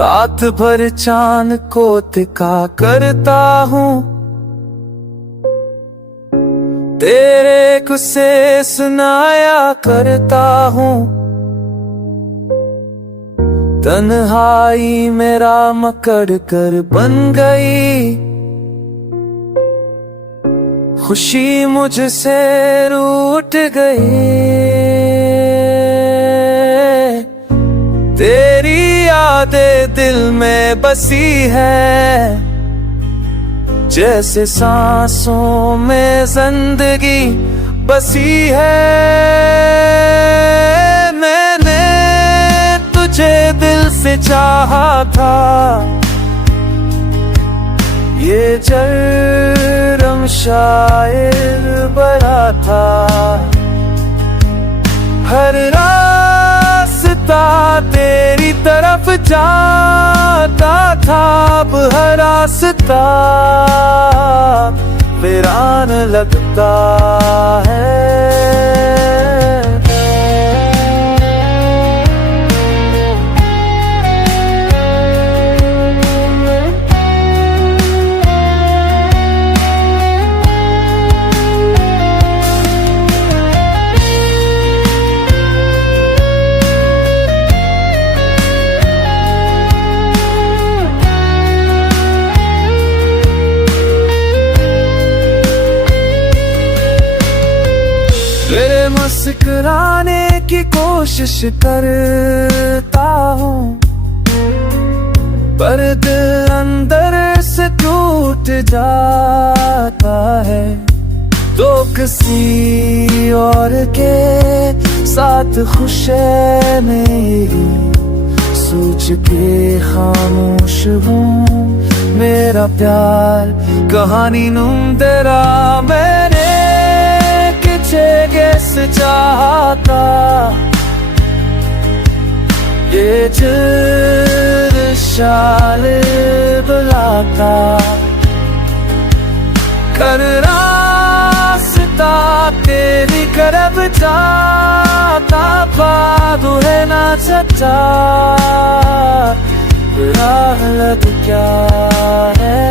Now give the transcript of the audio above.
रात भर चांद को तिका करता हूँ, तेरे गुस्से सुनाया करता हूँ। तन्हाई मेरा मकड़ कर बन गई, खुशी मुझसे रूठ गई। तेरी यादें दिल में बसी है, जैसे सांसों में जिंदगी बसी है। मैंने तुझे दिल से चाहा था, ये जर्म शायर बना था। हर रास्ता तेरी तरफ जाता था, अब हर रास्ता वीरान लगता है। तेरे मुस्कुराने की कोशिश करता हूँ, पर दिल अंदर से टूट जाता है। तो किसी और के साथ खुश है मेरी, सोच के खामोश हूँ। मेरा प्यार कहानी नुम तेरा, मैंने गेस चाहता, ये शाल बुलाता। कर रास्ता तेरी करब जाता, बादू है ना सच्चा। राह लग क्या है